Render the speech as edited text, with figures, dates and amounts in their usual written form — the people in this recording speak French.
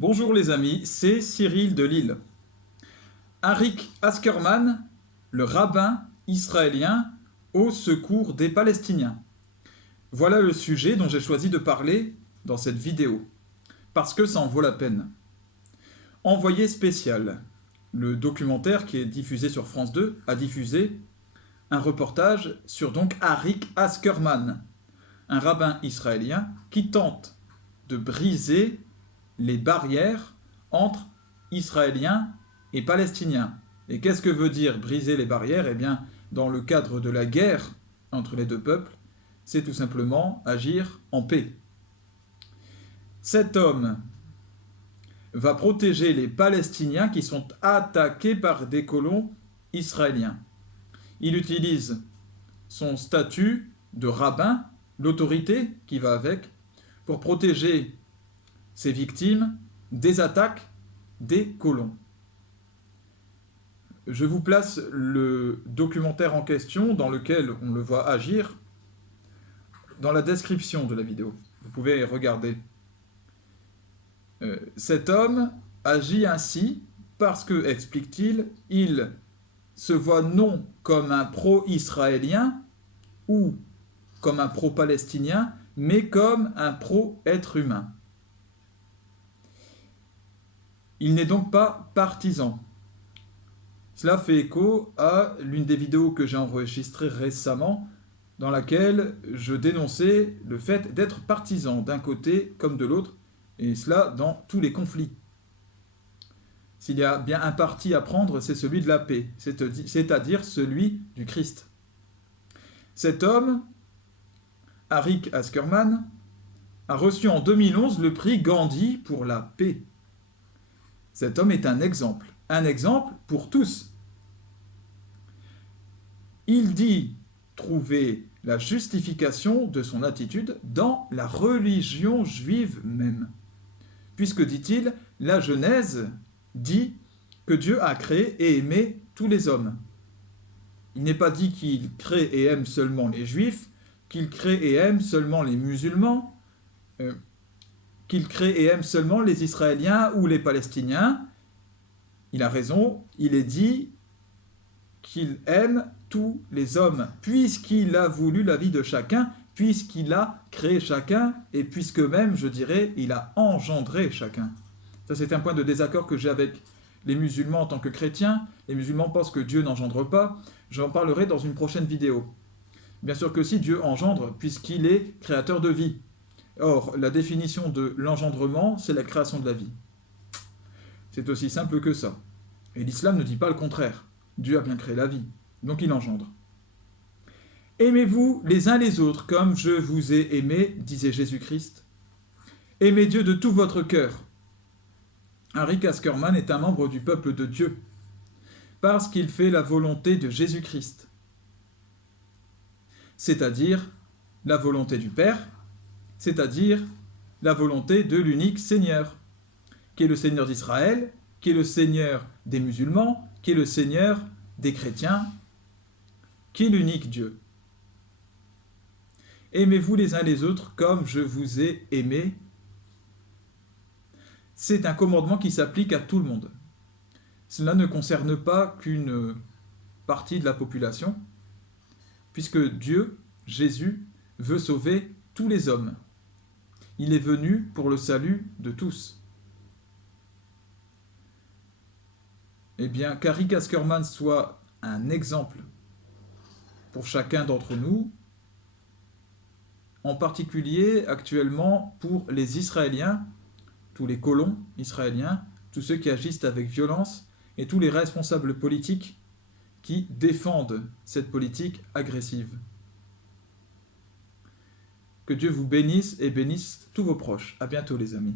Bonjour les amis, c'est Cyril de Lille. Arik Askerman, le rabbin israélien au secours des Palestiniens. Voilà le sujet dont j'ai choisi de parler dans cette vidéo, parce que ça en vaut la peine. Envoyé spécial, le documentaire qui est diffusé sur France 2 a diffusé un reportage sur donc Arik Askerman, un rabbin israélien qui tente de briser les barrières entre Israéliens et Palestiniens. Et qu'est-ce que veut dire briser les barrières? Eh bien, dans le cadre de la guerre entre les deux peuples, c'est tout simplement agir en paix. Cet homme va protéger les Palestiniens qui sont attaqués par des colons israéliens. Il utilise son statut de rabbin, l'autorité qui va avec, pour protéger ses victimes des attaques des colons. Je vous place le documentaire en question dans lequel on le voit agir dans la description de la vidéo. Vous pouvez regarder. Cet homme agit ainsi parce que, explique-t-il, il se voit non comme un pro-israélien ou comme un pro-palestinien, mais comme un pro-être humain. Il n'est donc pas partisan. Cela fait écho à l'une des vidéos que j'ai enregistrées récemment, dans laquelle je dénonçais le fait d'être partisan d'un côté comme de l'autre, et cela dans tous les conflits. S'il y a bien un parti à prendre, c'est celui de la paix, c'est-à-dire celui du Christ. Cet homme, Arik Askerman, a reçu en 2011 le prix Gandhi pour la paix. Cet homme est un exemple pour tous. Il dit trouver la justification de son attitude dans la religion juive même. Puisque, dit-il, la Genèse dit que Dieu a créé et aimé tous les hommes. Il n'est pas dit qu'il crée et aime seulement les juifs, qu'il crée et aime seulement les musulmans, qu'il crée et aime seulement les Israéliens ou les Palestiniens. Il a raison, il est dit qu'il aime tous les hommes, puisqu'il a voulu la vie de chacun, puisqu'il a créé chacun, et puisque même, je dirais, il a engendré chacun. Ça, c'est un point de désaccord que j'ai avec les musulmans en tant que chrétiens. Les musulmans pensent que Dieu n'engendre pas. J'en parlerai dans une prochaine vidéo. Bien sûr que si, Dieu engendre, puisqu'il est créateur de vie. Or, la définition de l'engendrement, c'est la création de la vie. C'est aussi simple que ça. Et l'islam ne dit pas le contraire. Dieu a bien créé la vie, donc il engendre. Aimez-vous les uns les autres comme je vous ai aimé, disait Jésus-Christ. Aimez Dieu de tout votre cœur. Arik Askerman est un membre du peuple de Dieu, parce qu'il fait la volonté de Jésus-Christ, c'est-à-dire la volonté du Père, c'est-à-dire la volonté de l'unique Seigneur, qui est le Seigneur d'Israël, qui est le Seigneur des musulmans, qui est le Seigneur des chrétiens, qui est l'unique Dieu. Aimez-vous les uns les autres comme je vous ai aimé. C'est un commandement qui s'applique à tout le monde. Cela ne concerne pas qu'une partie de la population, puisque Dieu, Jésus, veut sauver tous les hommes. Il est venu pour le salut de tous. Eh bien, qu'Arik Askerman soit un exemple pour chacun d'entre nous, en particulier actuellement pour les Israéliens, tous les colons israéliens, tous ceux qui agissent avec violence et tous les responsables politiques qui défendent cette politique agressive. Que Dieu vous bénisse et bénisse tous vos proches. À bientôt les amis.